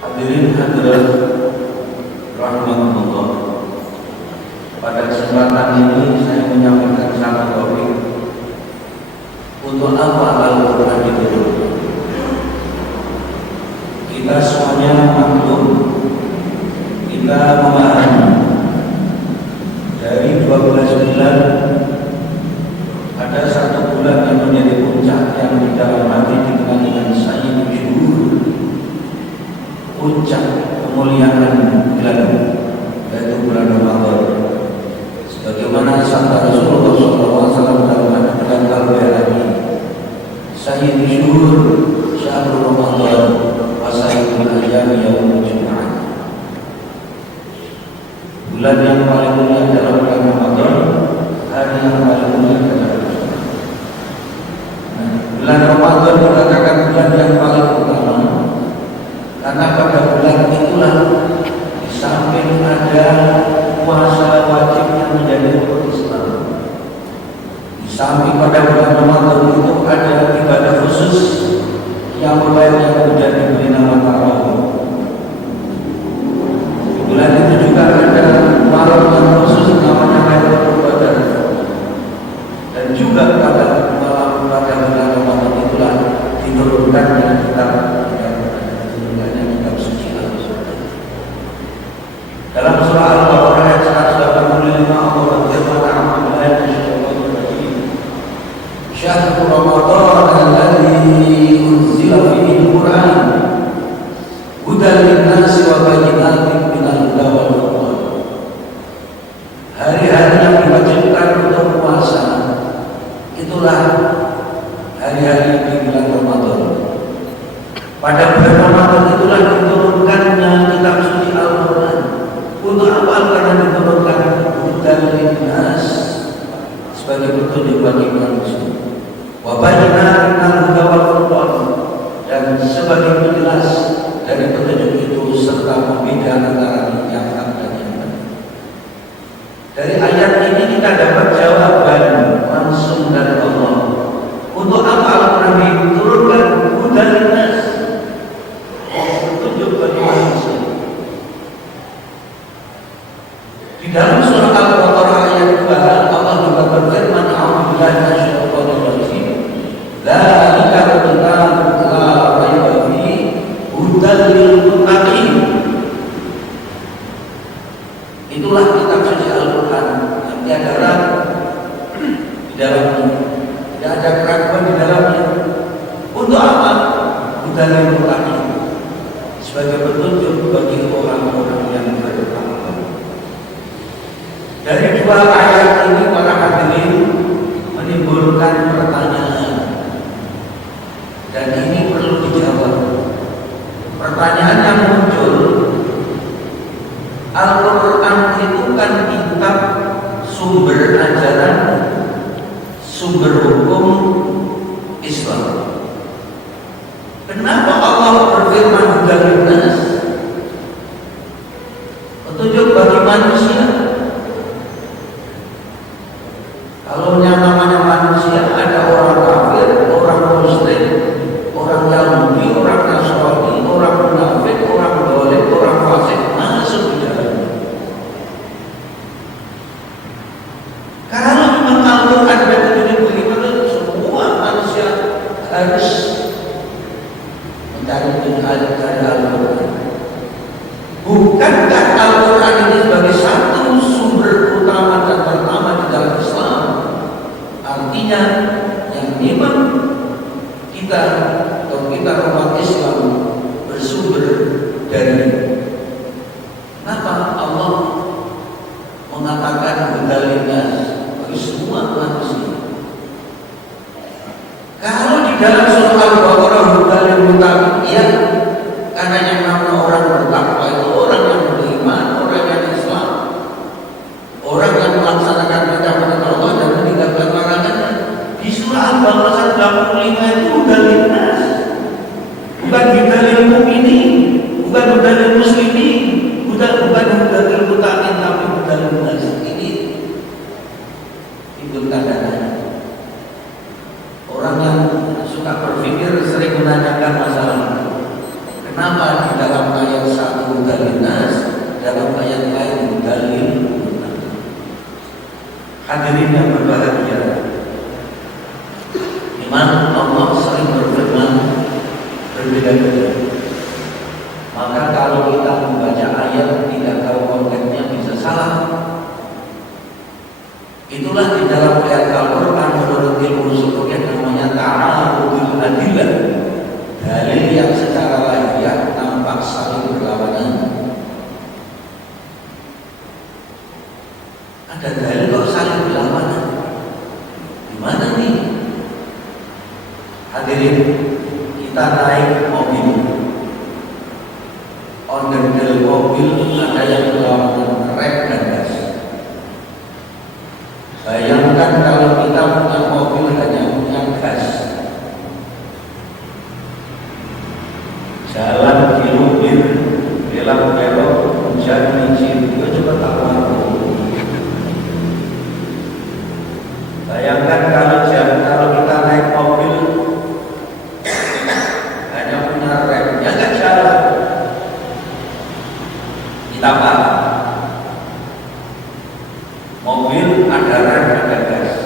Hadirin hadirat rahmatullah. Pada kesempatan ini saya menyampaikan satu topik. Untuk apa Al-Quran diturunkan? Kita semuanya maklum, kita memahami dari 12 bulan ada satu bulan yang menjadi puncak yang di dalam hati dikenal dengan Sayyidul Syuhur, puncak kemuliaan bulan, yaitu bulan Ramadan. Sebagaimana sabda Rasulullah SAW dalam hadis Al-Bukhari, Sayyidul Syuhur syahrul Ramadan wa sayyidul ayyami yaumul Jum'ah. Bulan yang paling mulia adalah bulan Ramadan, hari yang paling mulia adalah bulan Ramadan dikatakan bulan yang paling utama karena pada bulan itulah di samping ada puasa wajib yang menjadi rukun Islam, di samping pada bulan Ramadan itu ada ibadah khusus yang yang sudah diberi nama tarawih. Di bulan itu juga ada malam yang khusus namanya Lailatul Qadar, dan juga pada malam pada bulan Ramadan itulah diturunkannya kitab suci Al-Quran. Dalam surah Al-Baqarah ayat 185 Allah berfirman, Syahrul Ramadan alladzi unzila fihi al-Quran hudan lin-nasi wa bayyinatin minal huda wal furqan. Hari-hari yang diwajibkan untuk puasa itulah hari-hari di bulan Ramadan. Pada bulan Ramadan itulah diturunkannya kitab suci Al-Quran. Untuk apa Al-Quran diturunkan? Hudan lin-nas, sebagai petunjuk bagi manusia. Wa bayyinatin minal huda wal furqan, dan sebagai penjelas dari petunjuk itu serta pembeda antara yang hak dan yang benar. Dari ayat ini kita dapat jawaban langsung dari Allah. Untuk apa Al-Quran diturunkan? Hudan lin-nas, petunjuk bagi manusia. Di dalam surah Al-Baqarah ayat 2 Allah juga berfirman, a'udzubillahi minasyaitonir rajim, dzalika kitabun la raiba fihi hudan lil muttaqin. Itulah kitab suci Al-Quran yang tiada ragu di dalamnya, tidak ada keraguan di dalamnya. Untuk apa? Hudan lil muttaqin, sebagai petunjuk bagi orang-orang yang bertakwa. Dari dua ayat ini para hadirin menimbulkan pertanyaan, dan ini perlu dijawab. Pertanyaan yang muncul, Al-Quran itu kan kitab sumber ajaran, sumber hukum Islam. Kenapa Allah berfirman hudan lin-nas, petunjuk bagi manusia? Kalau yang namanya manusia ada orang kafir, orang musyrik, orang Yahudi, orang Nasrani, orang munafik, orang dolim, orang fasik masuk di dalamnya. Kalau memang Al-Quran ada petunjuk bagaimana, semua manusia harus mencari petunjuk dari Al-Quran. Bukankah Al-Quran ini sebagai satu sumber utama dan pertama di dalam Islam? Artinya yang memang kita atau kita umat Islam bersumber dari. Kenapa Allah mengatakan hudan lin-nas bagi semua manusia? Kalau di dalam surah Al-Baqarah hudan lil muttaqin, ya, karena yang namanya orang bertakwa itu orang yang beriman, orang yang Islam, orang yang melaksanakan perintah Allah dan meninggalkan larangannya. Di surah Al-Baqarah 185 itu hudan lin-nas, bukan hudan lil mu'minin, bukan hudan lil muslimin, bukan hudan lil muttaqin, tapi hudan lin-nas. Ini itu tanda-tanda. Orang yang suka berpikir sering menanyakan masalah, kenapa di dalam ayat Hadirin yang berbahagia, iman Allah sering berfirman berbeda-beda. Maka kalau kita membaca ayat tidak tahu konteksnya bisa salah. Itulah di dalam ayat Al-Quran menurut ilmu usul fikih namanya ta'arudul adillah, dalil yang secara lahiriah nampak saling berlawanan. Ada dalil kok saling berlawanan? Gimana nih? Hadirin, kita naik mobil, onderdil mobil ada yang berlawanan rem dan gas. Bayangkan kalau kita punya mobil hanya punya gas, jalan kilomir, belok-belok, hujan licin, itu coba tak mampu. Bayangkan kalau kita naik mobil hanya punya rem, ya nggak jalan. Ditambah mobil ada rem ada gas.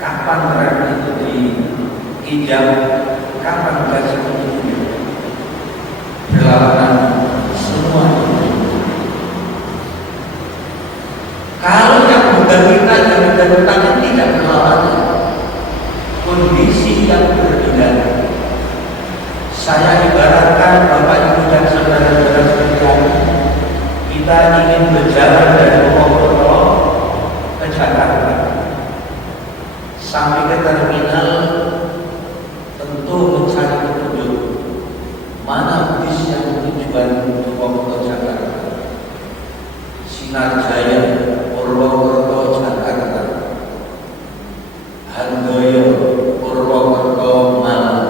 Kapan rem itu diinjak? Kapan gas itu diinjak? Berlawanan semua. Kalau yang bukan kita yang bertanya tidak berlawanan, kondisi yang berbeda. Saya ibaratkan Bapak Ibu dan saudara-saudara sekalian, kita ingin berjalan dari Purwokerto ke Jakarta. Sampai ke terminal tentu mencari petunjuk mana bis yang tujuan Purwokerto Jakarta. Sinar Jaya, Purwokerto Jakarta, Handoyo, Purwokerto Malang,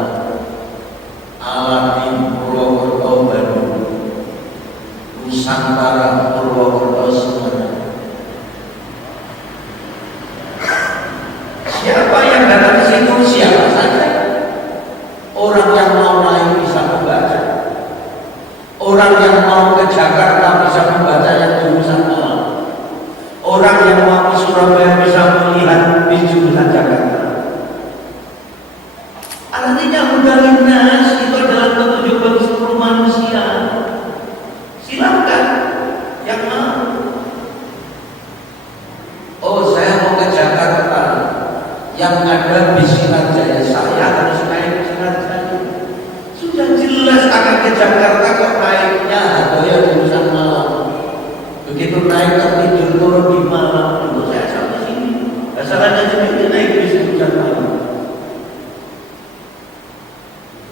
Aladdin, Purwokerto Bandung, Nusantara, Purwokerto Semarang. Siapa yang datang ke situ? Siapa saja. Orang yang mau naik bisa membaca. Orang yang mau ke Jakarta bisa membaca yang jurusan Malang. Orang yang mau ke Surabaya bisa melihat bis jurusan Jakarta. Artinya hudal nas itu adalah petunjuk bagi seluruh manusia. Silakan yang mau. Oh, saya mau ke Jakarta. Yang ada bis Sinar Jaya, saya harus naik Sinar Jaya. Sudah jelas akan ke Jakarta kok naiknya atau ya jurusan Malang. Begitu naik tertidur turun di Malang, itu saya sampai sini. Asalnya sendiri naik bis jurusan Malang.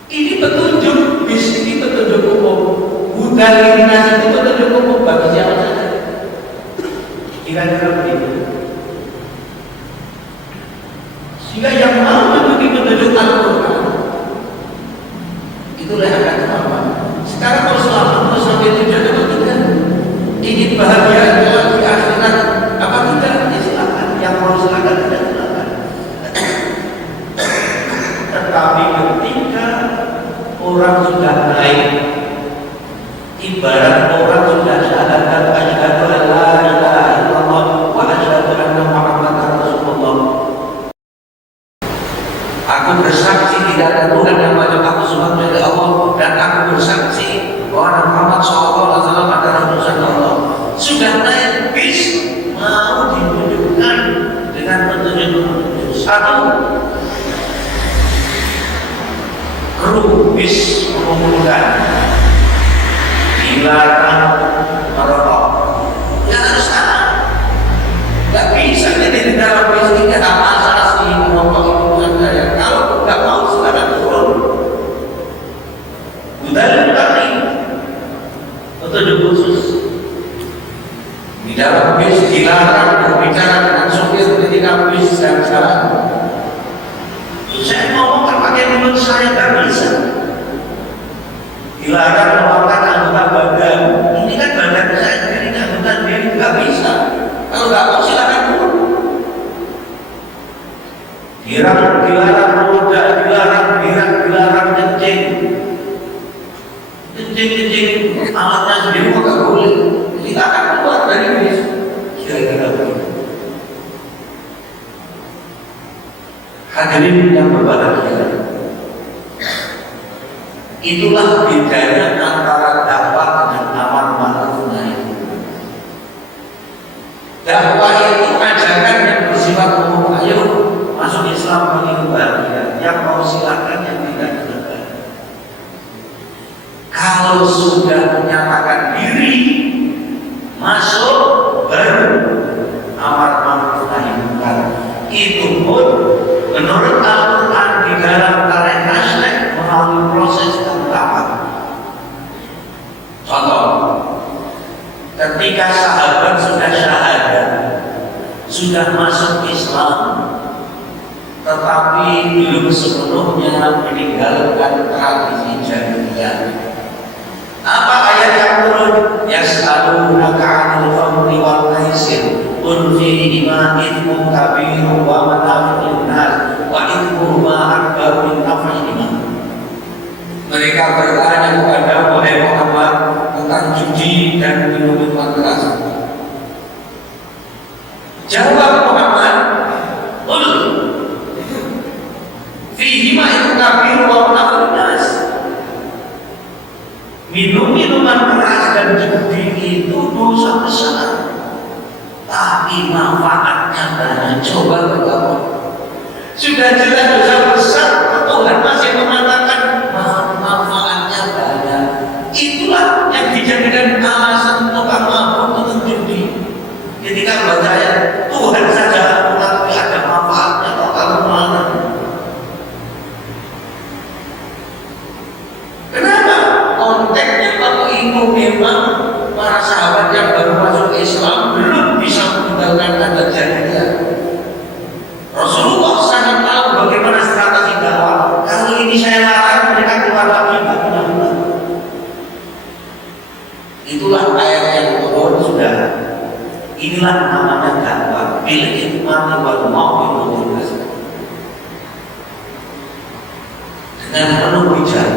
Ini petunjuk bis, ini petunjuk umum. Hudal nas itu petunjuk umum bagi siapa saja. Kira-kira begitu. Sehingga yang mau mengikuti petunjuk Al-Quran itulah yang akan selamat. Sekarang mau selamat, mau sampai tujuan atau tidak? Ingin bahagia di akhirat apa tidak? Ya silakan. Yang mau silakan, tidak silakan. Tetapi ketika orang sudah naik, ibarat orang sudah syahadat asyhadu an la ilaha illallah wa asyhadu anna Muhammadar Rasulullah. Aku bersaksi tidak ada Tuhan yang wajib aku sembah kecuali Allah, dan aku bersaksi bahwa Muhammad SAW adalah utusan Allah. Sudah naik bis, mau ditunjukkan dengan petunjuk satu, kru bis mengumumkan dilarang merokok. Ya harus ada. Gak bisa jadi di dalam bis ini ada masalah sih merokok itu bukan saya. Kalau nggak mau silakan turun. Budaya tadi petunjuk khusus. Di dalam bis dilarang berbicara dengan sopir ketika bis sedang jalan. Saya ngomong pakai mulut saya nggak bisa. Dilarang melakukan anggota badan. Ini kan badan saya sendiri, anggota diri nggak bisa. Kalau nggak mau silakan turun. Dilarang roda, dilarang kencing. Kencing alatnya sendiri kok nggak boleh. Kita akan keluar dari bis. Kira-kira begitu. hadirin yang berbahagia, itulah bedanya antara dakwah dengan amar ma'ruf nahi munkar. Dakwah itu ajakan yang bersifat umum, ayo masuk Islam ini bahagia, yang mau silakan, yang tidak silakan. Kalau sudah menyatakan diri masuk, baru amar ma'ruf nahi munkar. Itu pun menurut Al-Quran di dalam tarekat tasyrih melalui proses dan tahap. Contoh, ketika sahabat sudah syahadat, sudah masuk Islam, tetapi belum sepenuhnya meninggalkan tradisi jahiliyah. Apa ayat yang turun? Yas'alunaka 'anil khamri wal maisir qul fihima ithmun kabirun wa manafi'un linnas wa ithmuhuma akbaru min naf'ihima. Mereka bertanya kepada wahai Muhammad tentang judi dan minuman keras. Jawab Muhammad, qul fihima ithmun kabirun wa manafi'un linnas. Minuman keras dan judi itu dosa besar, tapi manfaatnya banyak. Coba berapa? Sudah jelas dosa besar, Tuhan masih mengatakan manfaatnya banyak. Itulah yang dijadikan alasan tukang mabuk untuk judi. Ketika baca ayat Tuhan saja tapi ada manfaatnya, kok kamu melarang? Kenapa? Konteksnya kalau itu memang para sahabat yang baru masuk Islam belum bisa meninggalkan adat jahiliyah. Rasulullah sangat tahu bagaimana strategi dakwah. Kalau ini saya larang, mereka keluar lagi. Itulah ayat yang turun sudah. Inilah namanya dakwah. Bil hikmah wal mau'izah. Dengan penuh bijak.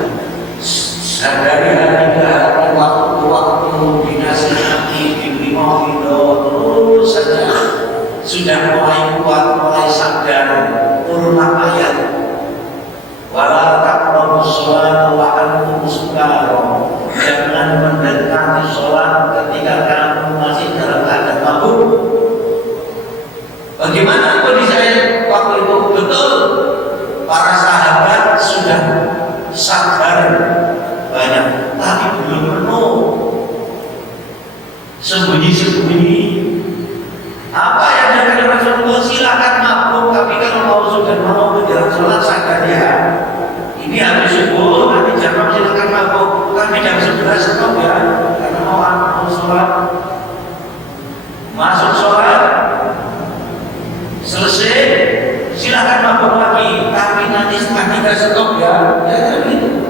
Dari hari ke hari, waktu dinasihati, diberi terus saja sudah mulai kuat, mulai sadar. Turunlah ayat wala taqrabus sholata wa antum sukara. Jangan mendekati sholat ketika kamu masih dalam keadaan mabuk. Bagaimana kondisi ayat waktu itu? Betul, para sahabat sudah sadar banyak, tapi belum penuh. Sembunyi-sembunyi. Apa yang dari Rasulullah? Silakan mabuk, tapi kalau mau sudah mau menjelang sholat sadar ya. Ini habis subuh, nanti jam 6 silakan mabuk, tapi jam 11 stop ya, karena mau sholat. Masuk sholat, selesai, silakan mabuk lagi, tapi nanti setengah 3 stop ya. Ya gitu.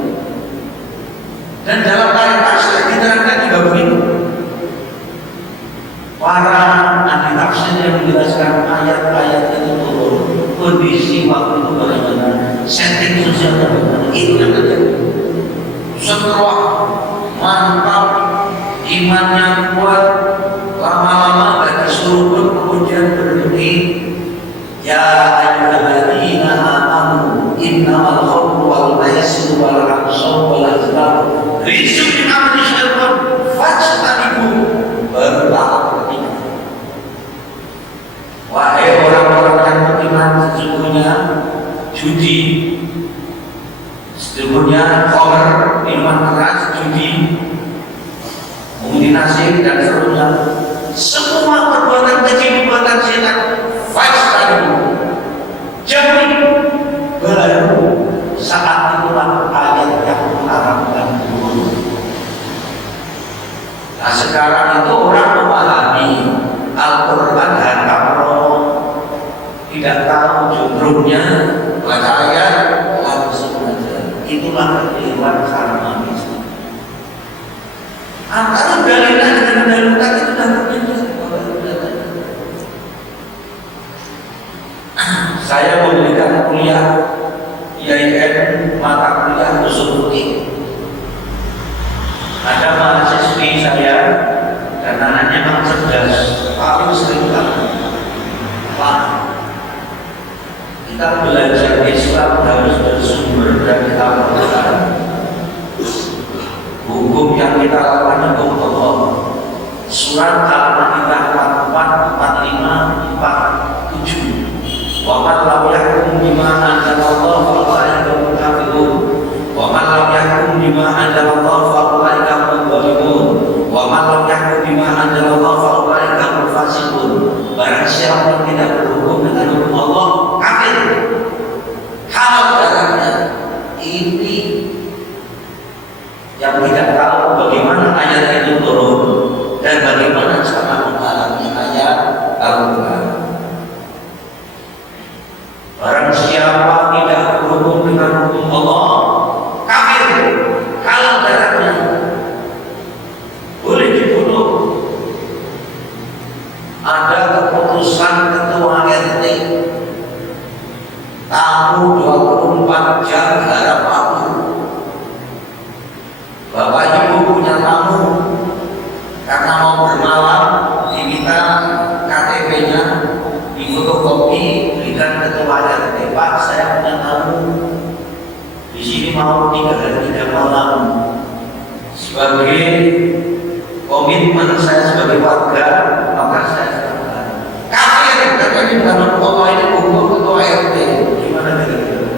Dan dalam tarekat tasyrih diterangkan juga begitu. Para ahli tafsir yang menjelaskan ayat-ayat itu turun, kondisi waktu itu bagaimana, setting sosialnya bagaimana, itu yang terjadi. Setelah mantap, imannya kuat, lama-lama dari surga kemudian berhenti. Ya ayyuhalladzina amanu innamal khamru wal maisiru wal ansab wal azlam rijsun min amali syaitan fajtanibu. Baru tahap ketiga. Wahai orang-orang yang beriman, sesungguhnya judi, sesungguhnya khamr, minuman keras, judi, komunikasi dan seterusnya, semua perbuatan keji, perbuatan setan, fajtanibu. Jadi baru saat itulah ayat yang mengharamkan dulu. Nah sekarang itu orang memahami Al-Quran haram, tidak tahu judulnya, baca ayat langsung saja. Itulah kekeliruan karma Islam. Antara dalilan dengan dalilan itu dan berbeda. Saya memberikan kuliah IAIN mata kuliah usul fikih. Ada mahasiswi saya dan anaknya memang cerdas, paling sering Pak, kita belajar yang kita lakukan untuk Allah. Surat Al-Maidah 44, 45, 47. Wa man lam yahkum bima anzalallahu fa ulaika humul kafirun. Wa man lam yahkum bima anzalallahu fa ulaika humul zalimun. Wa man lam yahkum bima anzalallahu fa ulaika humul fasiqun. Barang siapa yang tidak berhukum dengan hukum Allah, kafir. Halal darahnya. Ini yang tidak tahu bagaimana ayat itu turun dan bagaimana cara memahami ayat Al-Quran. Barang siapa tidak berhukum dengan hukum Allah, kafir, halal darahnya, boleh dibunuh. Ada keputusan ketua RT, tamu 24 jam harap aku. Bapak Ibu punya tamu, karena mau bermalam, diminta KTP-nya, difotokopi, berikan ketua RT. Pak, saya punya tamu, di sini mau 3 hari 3 malam. Sebagai komitmen saya sebagai warga, maka saya serahkan. Kafir, karena di dalam Allah ini hukum ketua RT. Gimana kira-kira?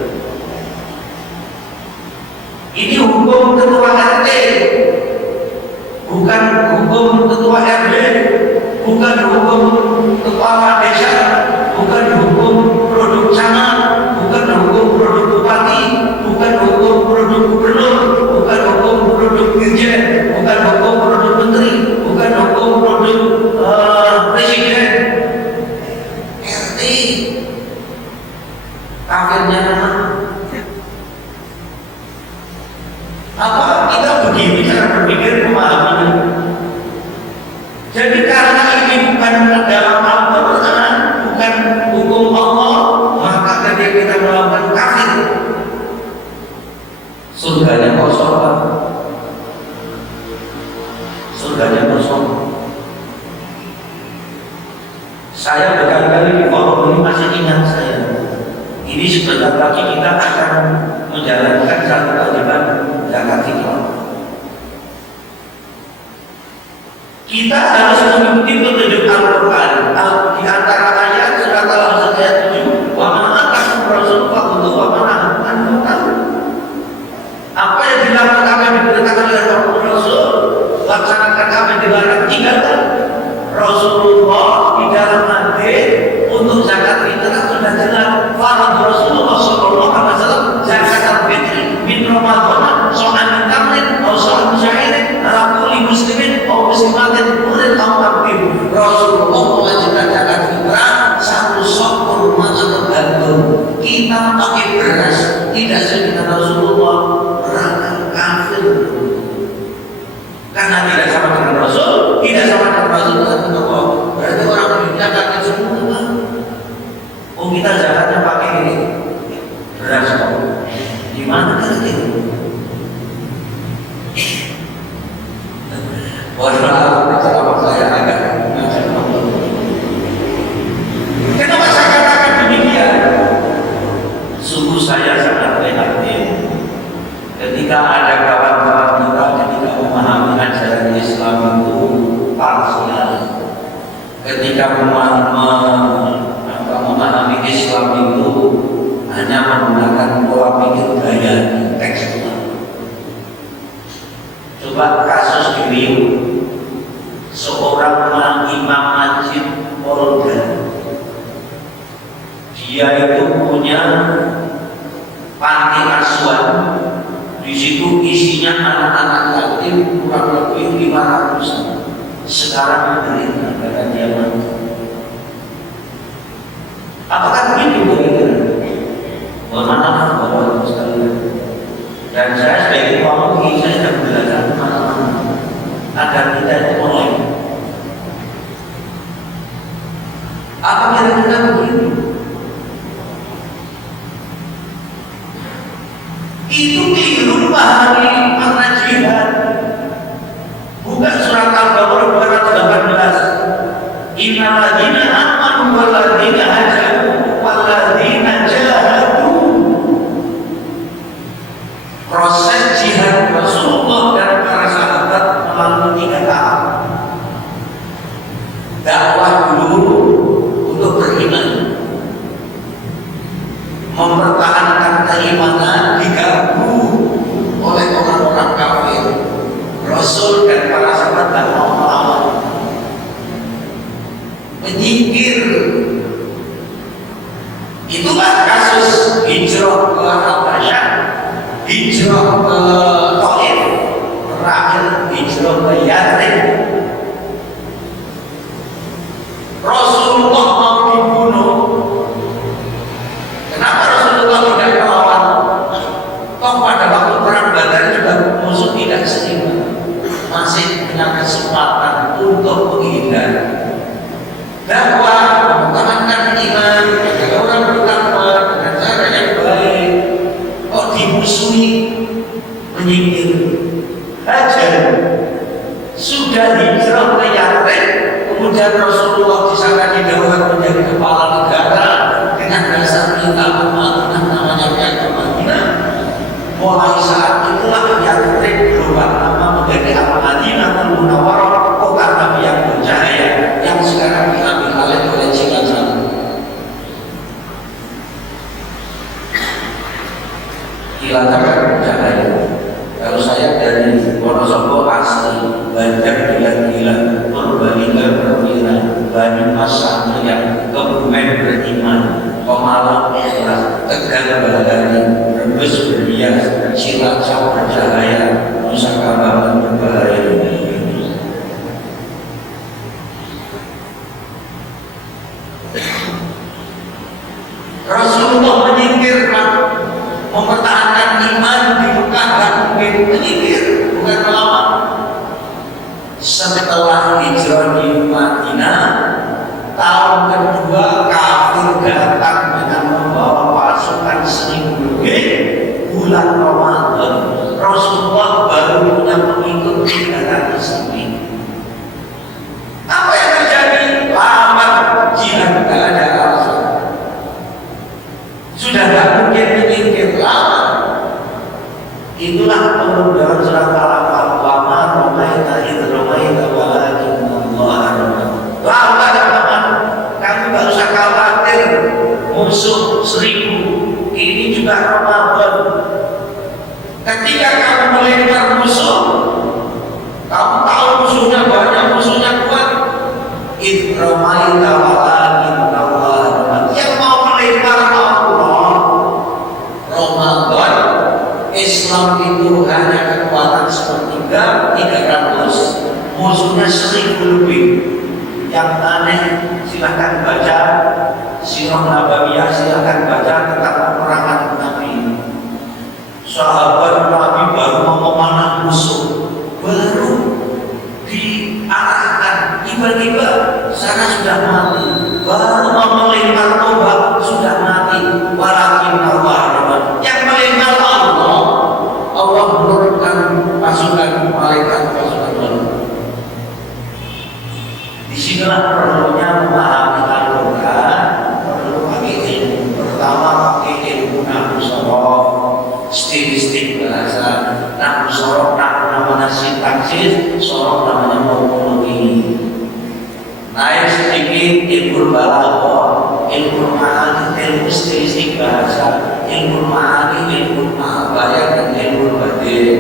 Ini hukum ketua RT, bukan hukum ketua RW, bukan hukum kepala desa, bukan hukum produk camat, bukan hukum produk bupati, bukan hukum produk gubernur, bukan hukum produk dirjen, bukan hukum produk menteri, bukan hukum produk presiden. RT kafirnya mana? Apa kita begini cara berpikir memahami? Jadi karena ini bukan dalam Al-Quran, bukan hukum Allah, maka ketika kita melakukan kafir, surganya kosong, Pak. Surganya kosong. Saya berkali-kali di forum ini masih ingat saya. Ini sebentar lagi kita akan menjalankan satu kewajiban zakat fitrah. Kita harus mengikuti petunjuk Al-Quran. Di antara ayat surat Al-Asr ayat 7, wa man atakum rasul faqulu wa man antum. Apa yang dilakukan apa yang diperintahkan oleh Rasul, laksanakan apa yang dilarang, tinggalkan. Rasulullah di dalam hadis untuk zakat fitrah sudah jelas. Farad Rasulullah sallallahu alaihi wasallam zakat fitri min Ramadan so'an tamrin atau so'an syairin ala kulli muslimin atau muslimatin murid atau aktif. Rasulullah mewajibkan zakat fitrah 1 sok kurma atau gandum. Kita pakai beras, tidak sesuai Rasulullah, berangkat kafir. Karena tidak sama dengan Rasul, tidak sama dengan Rasul dengan Allah. Berarti orang yang zakatnya semua. Oh, kita zakatnya pakai ini beras kok. Di mana kan itu? Walau kalau saya agak kenapa saya katakan demikian? Sungguh saya sangat prihatin ketika ada kawan-kawan kita ketika memahami ajaran Islam itu parsial, ketika memahami Islam itu hanya menggunakan pola pikir gaya tekstual. Coba kasus di Riau, seorang imam masjid Polda, dia itu punya panti asuhan. Di situ isinya anak-anak yatim kurang lebih 500. Sekarang menderita karena dia mati. Apakah begitu kira-kira? Mohon maaf Bapak sekalian. Dan saya sebagai pemukul saya sudah belajar kemana-mana agar kita itu mulai. Apa kira-kira begitu? Itu keliru memahami makna jihad. Bukan surat Al-Baqarah 218. Innal ladzina amanu wal ladzina hajaru wal ladzina jahadu. Proses jihad Rasulullah dan para sahabat keimanan diganggu oleh orang-orang kafir. Rasul dan para sahabat tak mau melawan, menyingkir. Itulah kasus hijrah ke Habasyah, hijrah ke Taif, terakhir hijrah ke Yathrib. Rasulullah mau dibunuh. Kenapa Rasulullah tidak melawan? Toh pada waktu perang Badar juga musuh tidak seimbang, masih punya kesempatan untuk menghindar. Dakwah mempertahankan iman, menjaga orang bertakwa dengan cara yang baik. Kok dimusuhi, menyingkir, hajar. Sudah hijrah ke Yathrib, kemudian Rasulullah di sana didahulukan menjadi kepala negara dengan dasar minta Madinah, namanya pihak Madinah. Mulai saat itulah Yathrib berubah nama menjadi Al-Madinatul Munawwarah, kota Nabi yang bercahaya, yang sekarang diambil alih oleh Cilacap. Cilacap kan bercahaya. Kalau saya dari Wonosobo asli, Banjar gila-gila, Purbalingga perwira, Banyumas Satria, Kebumen beriman, Pemalang ikhlas, Tegal Balari, Brebes berhias, Cilacap bercahaya, Nusa Kambangan berbahaya. Rasulullah menyingkir, mempertahankan iman di Mekah dan mungkin menyingkir, bukan melawan. Setelah hijrah di Madinah, tahun kedua kafir datang dengan membawa pasukan 1000 lebih. Bulan Ramadan, Rasulullah baru punya pengikut 300 lebih. Apa yang terjadi? Lama jihad tidak ada alasan. Sudah tidak mungkin menyingkir, lama. Itulah turun dalam surat Al-Anfal, wa ma ramaita idh ramaita walakinnallaha rama. Lama teman-teman, kamu tidak usah khawatir musuh 1000. Ini juga Ramadan. Ketika kamu melempar musuh, kamu tahu musuhnya banyak, musuhnya kuat. Idh ramaita walakinnallaha rama. Yang mau melempar Allah. Ramadan, Islam itu hanya kekuatan sepertiga, 300, musuhnya 1000 lebih. Yang aneh, silahkan baca Sirah Nabawiyah, silahkan baca tentang peperangan Nabi. Sahabat Nabi baru mau memanah musuh, baru diarahkan, tiba-tiba sana sudah mati. Baru mau melempar tombak sudah mati. Walakinnallaha rama. Yang melempar Allah menurunkan pasukan malaikat, pasukan baru. Disinilah perlunya memahami Al-Quran, perlu pakai ilmu. Pertama pakai ilmu nahwu sorof, stilistik bahasa. Nahwu sorof, namanya sintaksis, sorof namanya morfologi. Naik sedikit ilmu balaghah, ilmu ma'ani, ilmu stilistik bahasa, ilmu ma'ani, ilmu ma'abayat, dan ilmu batin.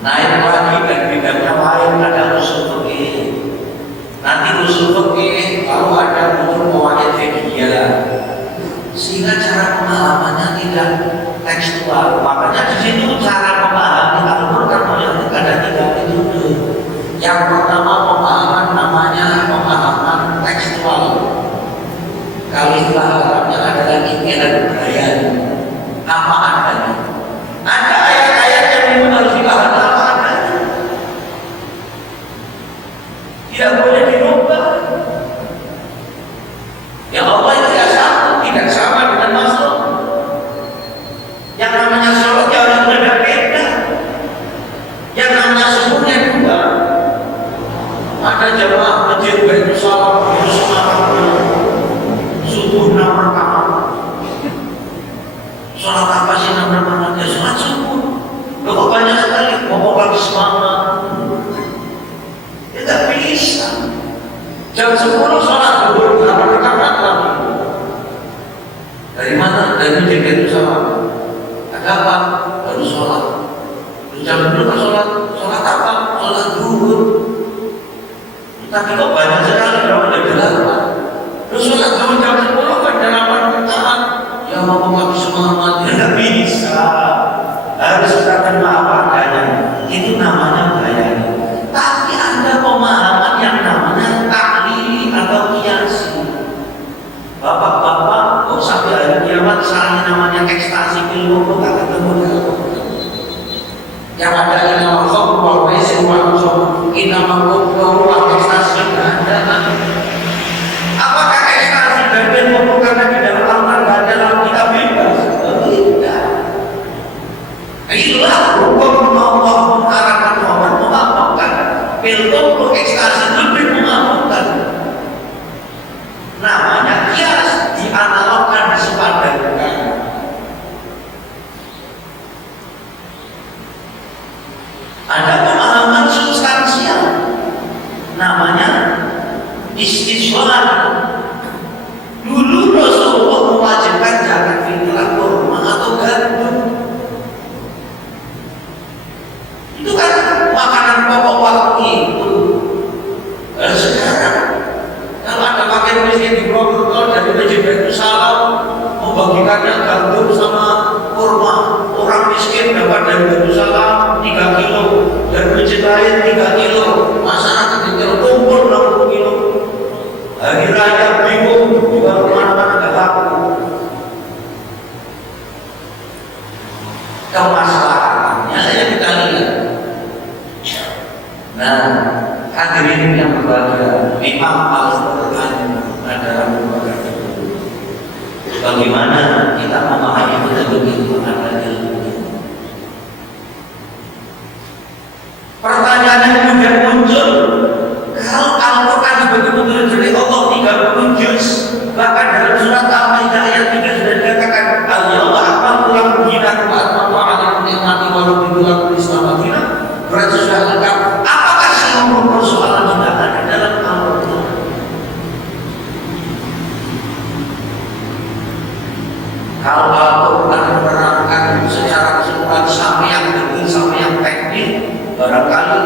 Naik lagi dan bidangnya lain, ada usul fikih. Nanti usul fikih kalau ada unsur qawaid fiqhiyah, sehingga cara pemahamannya tidak tekstual. Makanya di situ cara memahami Al-Quran ada 3 metode. Yang pertama pemahaman namanya pemahaman tekstual. Kalau istilah Arabnya adalah ingkiran bayan, apa adanya. Ada ayat-ayat yang memang harus dipahami apa adanya, tidak boleh dirubah. Ya Allah tidak sama, tidak sama dengan makhluk. Yang namanya sholat ya harus berbeda. Yang namanya subuhnya juga. Ada jamaah masjid Baitul Salam subuh 6 rakaat. Sholat apa sih 6 rakaat? Ya sholat subuh. Kok banyak sekali, mau lagi semangat. Tidak bisa. Jam 10 sholat zuhur 8 rakaat lagi. Dari mana? Dari Baitul Salam. apa? Baru sholat. Jam dulu kan sholat apa? Sholat zuhur. Tapi kok banyak sekali orang yang dilarang. Terus sholat zuhur jam 10 kan dalam rakaat. Ya mau mati semua tidak bisa. Harus kita terima apa adanya. Itu namanya bayani. Tapi ada pemahaman yang namanya taklili atau kiasi. Bapak-bapak, kok sampai hari kiamat misalnya namanya ekstasi ilmu kok tak ketemu. Yang ada di nama khamr wal maisir wal ansab, inama khamr ekstasi ada. Apakah ekstasi dan ilmu karena di dalam Al-Quran dalam kitab bebas? Tidak. Itulah hukum Allah mengharapkan Allah memaafkan. Ilmu ekstasi lebih memaafkan. Namanya kias, dianalogkan, disepadankan. Ada pemahaman substansial, namanya istiswar. Dulu Rasulullah mewajibkan jangan dibilang kurma atau gandum. Itu kan makanan pokok waktu itu. Sekarang kalau ada pakai miskin di Purwokerto dari Masjid Baitul Salam membagikannya gandum sama kurma, orang miskin dapat dari Baitul Salam 3 kilo, dari masjid lain 3 kilo, masyarakat kecil kumpul 60 kilo. Hari raya bingung, juga kemana-mana gak laku. Kemaslahatannya yang kita lihat. Nah, hadirin yang berbahagia, memang Al-Quran adalah merupakan itu. Bagaimana kita memahami betul-betul ada ilmu. Pertanyaan yang kemudian muncul, kalau Al-Quran betul-betul dari Allah 30 juz, bahkan dalam surat Al-Maidah ayat 3 sudah dikatakan al-yawma akmaltu lakum dinakum wa atmamtu 'alaikum ni'mati wa raditu lakum al-Islam dinan. Berarti sudah lengkap. Apakah seluruh persoalan sudah ada dalam Al-Quran? Kalau Al-Quran menerangkan secara keseluruhan sampai yang detail sampai yang teknis, barangkali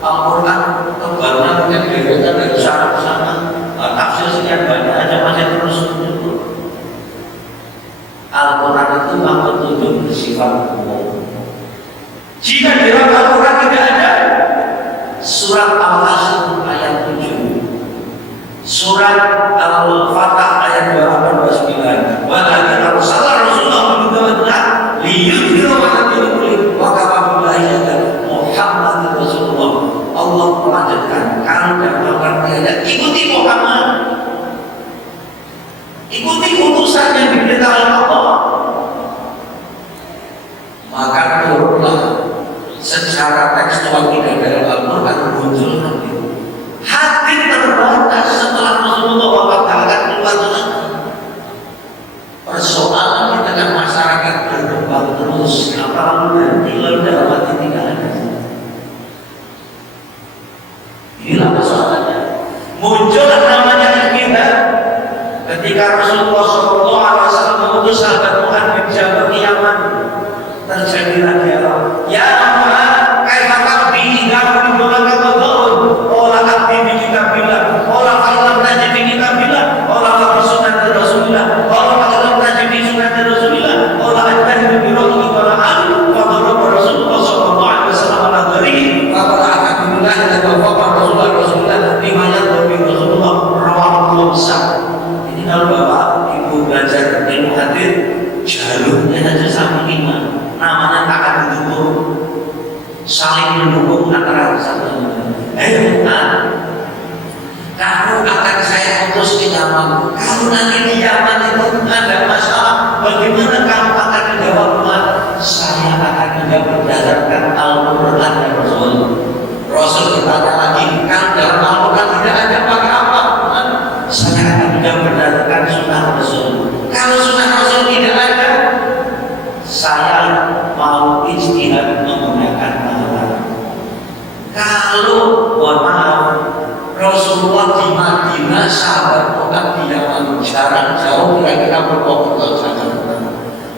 Al-Quran kebaruan mungkin berbeda dari sana ke sana. Tafsir sekian banyak aja masih terus menyebut. Al-Quran itu maksudnya bersifat umum. Jika di dalam Al-Quran tidak ada surat Al-Asr ayat 7, surat Al-Fatah ayat 28-29, walakin arsalna rasulahu bil-huda liyudhhira 'ala dini kullihi wa kafa billahi shahidan. Muhammad Rasulullah. Allah melanjutkan, kalau dalam Al-Quran tidak ikuti Muhammad, ikuti utusan yang diberitahu oleh Allah, maka turunlah secara tekstual tidak dalam Al-Quran muncul hadir terbatas setelah Rasulullah wafat keluar lagi. Persoalan di tengah masyarakat berkembang terus, apalagi nanti lalu dalam hati tidak ada. Inilah persoalannya. Muncul namanya ikhtiar ketika Rasulullah SAW mengutus sahabat Mu'adz bin Jabal ke Yaman. Terjadilah dialog. Ya Mu'adz, kaifa tabbi idza kuntum taqulun qala abdi bi kitabillah qala fa lam tajid bi kitabillah qala fa bi sunnati rasulillah qala fa lam tajid bi sunnati rasulillah qala attabi'u bi ra'yi qala an fa daraba Rasulullah sallallahu alaihi wasallam ala dhari fa qala alhamdulillah wa fa rasulullah lima yadhur bi Rasulullah rawahu Muslim. Ini kalau Bapak Ibu belajar ilmu hadis jalurnya saja sama 5. Namanya akan mendukung, saling mendukung antara satu sama lain. Kamu akan saya utus ke Yaman. Kalau nanti di Yaman itu ada masalah, bagaimana kamu akan menjawab? Saya akan menjawab berdasarkan Al-Quran dan Rasul. Rasul bertanya lagi, kalau dalam Al-Quran tidak ada pakai apa? Saya akan menjawab berdasarkan Sunnah Rasul. Kalau Sunnah Rasul tidak ada, saya mau ijtihad menggunakan akal. Kalau mohon maaf, Rasulullah di Madinah, sahabat Mu'adz di Yaman, jarak jauh kira-kira berapa kilo sangat.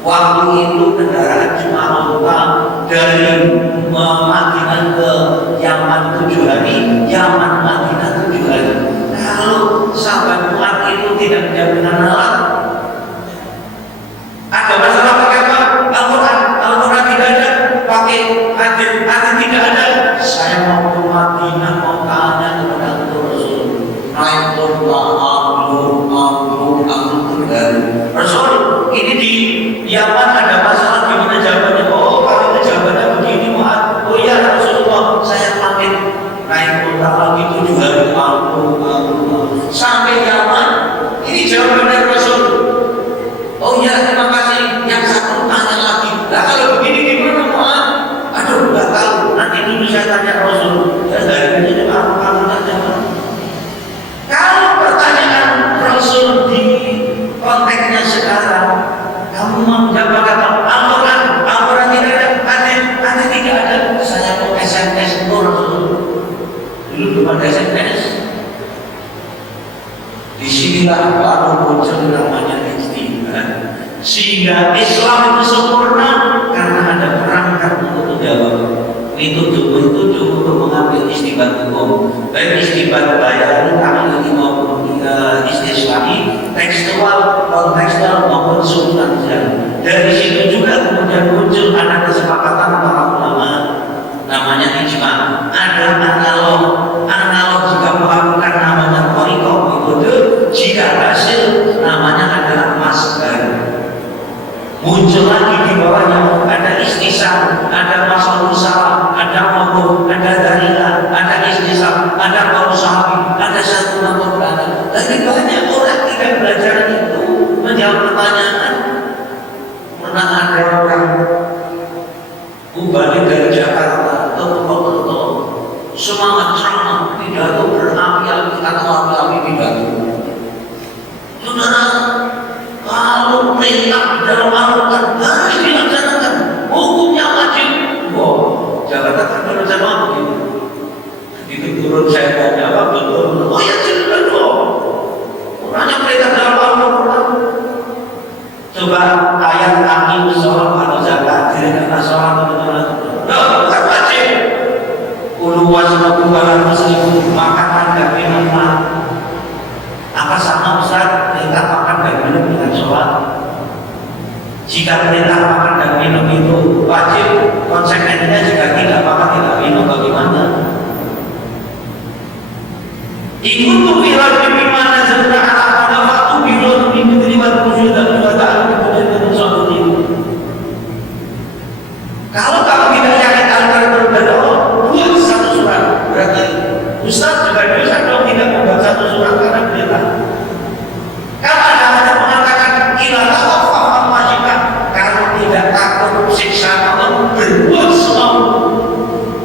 Waktu itu kendaraan cuma onta dari Madinah ke Yaman 7 hari, Yaman Madinah 7 hari. Kalau sahabat Mu'adz itu tidak jaminan halal, ada masalah pakai apa? Al-Quran tidak ada, pakai hadis tidak ada. Saya mau ke Madinah, mau tanya kepada Rasul, naik onta Rasul, ini di Yaman ada masalah, gimana jawabannya? Oh, kalau itu jawabannya begini, Mu'adz. Oh iya Rasulullah, saya pamit naik onta lagi 7 hari. Sampai Yaman, ini jawabannya Rasul. Oh iya, terima kasih. Yang satu tanya lagi. Nah kalau begini gimana Mu'adz? Aduh, nggak tahu. Nanti dulu saya tanya Rasul. Ya dari ini kamu tanya. Kalau pertanyaan Rasul di konteksnya sekarang, kamu mau menjawab apa? Al-Quran tidak ada, hadis tidak ada. Saya mau SMS Rasul. Dulu belum ada SMS. Disinilah baru muncul namanya ijtihad. Sehingga Islam itu sempurna karena ada perangkat untuk menjawab. Itu cukup untuk mengambil istibat hukum, baik istibat bayar, ta'lili maupun istisna'i, tekstual, kontekstual maupun substansial. Dari situ juga kemudian muncul ada kesepakatan para ulama, namanya ijma. Ada analog jika melakukan namanya thariqah metode, jika hasil namanya adalah masdar. Muncul lagi di bawahnya ada istisam, ada masalah usaha, ada mabuk, ada darilah, ada istisam, ada pausahabi, ada satu nama belakang. Tapi banyak orang tidak belajar itu menjawab pertanyaan. Pernah ada orang balik dari Jakarta ke Purwokerto, semangat ceramah, pidato berapi-api atau api-api pidato. Saudara, kalau perintah dalam Al-Quran harus dilaksanakan, hukumnya wajib. Wow, Jakarta kan baru sama begitu. Itu turun saya tanya apa betul? Oh ya jelas dong. Orangnya perintah dalam Al-Quran. Coba ayat akhir sholat atau zakat, tidak kena sholat atau bukan wajib. Ulu wasnaku balan muslimun, makanan dan minuman. Apa sama Ustaz perintah makan dan minum dengan sholat? Jika perintah makan dan minum itu wajib, konsekuensinya jika tidak makan tidak minum bagaimana? Ikutu filah bimana zalna ala waktu bilu min terlibat musuh dan perkataan kemudian suatu itu. Kalau kamu tidak yakin Al-Quran berbeda, buat satu surat. Berarti Ustaz juga dosa dong tidak membuat satu surat karena perintah. Kalau ada hanya mengatakan ilah faham wajibah, kalau tidak takut siksa Allah berbuat semau.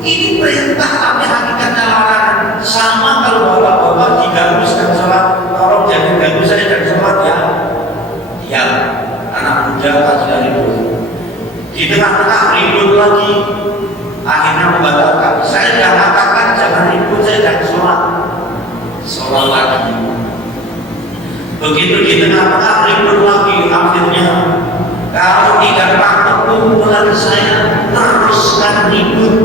Ini perintah tapi hakikatnya larangan. Sama kalau bapak-bapak diganggukan sholat, tolong jangan ganggu saya dan sholat ya. Ya, anak muda kajian itu di tengah-tengah ribut lagi, akhirnya membatalkan. Saya sudah katakan jangan ribut, saya dan sholat lagi. Begitu di tengah-tengah ribut lagi, akhirnya kalau tidak takut kumpulan saya teruskan ribut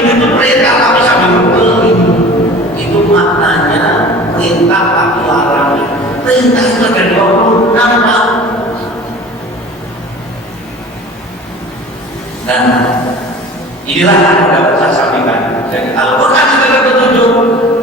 itu perintah tapi sambil beli. Itu maknanya perintah tapi larang. Perintah itu ada 26 tahun. Nah, inilah yang dapat saya sampaikan. Jadi Al-Quran sebagai petunjuk,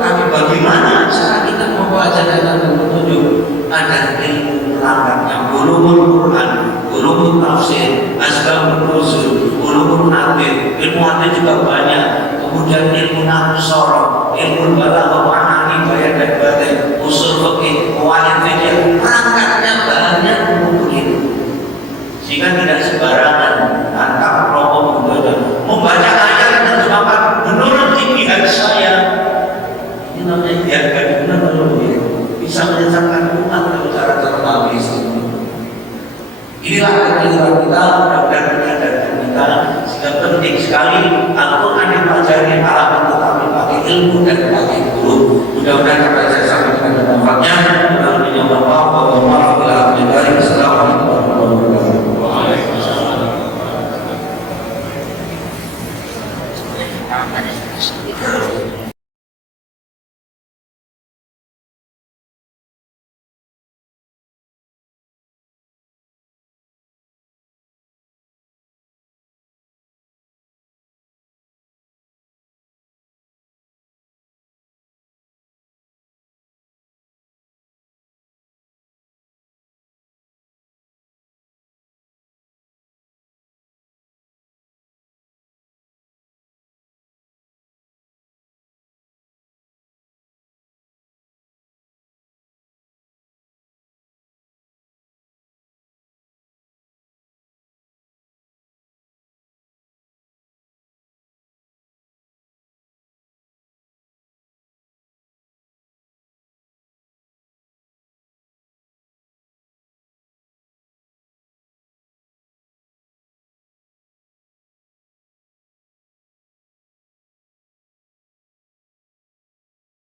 tapi bagaimana cara kita membaca dengan petunjuk? Ada ilmu perangkatnya, ulumul Quran, ulumul tafsir, asbabun nuzul, ulumul hadis. Ilmu hadis juga banyak. Kemudian ilmu nahwu sharaf, ilmu balaghah, ma'ani, bayan dan batin, usul fikih, qawaid fikih. Perangkatnya banyak untuk itu. Sehingga tidak sembarangan antara kelompok membaca ayat dan terjemahkan menurut ijtihad saya. Ini namanya ijtihad benar atau bisa menyesatkan umat dengan cara-cara habis. Inilah kekeliruan kita, mudah-mudahan menyadarkan kita sehingga penting sekali Al-Quran yang pelajari halaman tetapi pakai ilmu dan pakai guru. Mudah-mudahan apa yang saya sampaikan ada manfaatnya. Alhamdulillah, Assalamualaikum.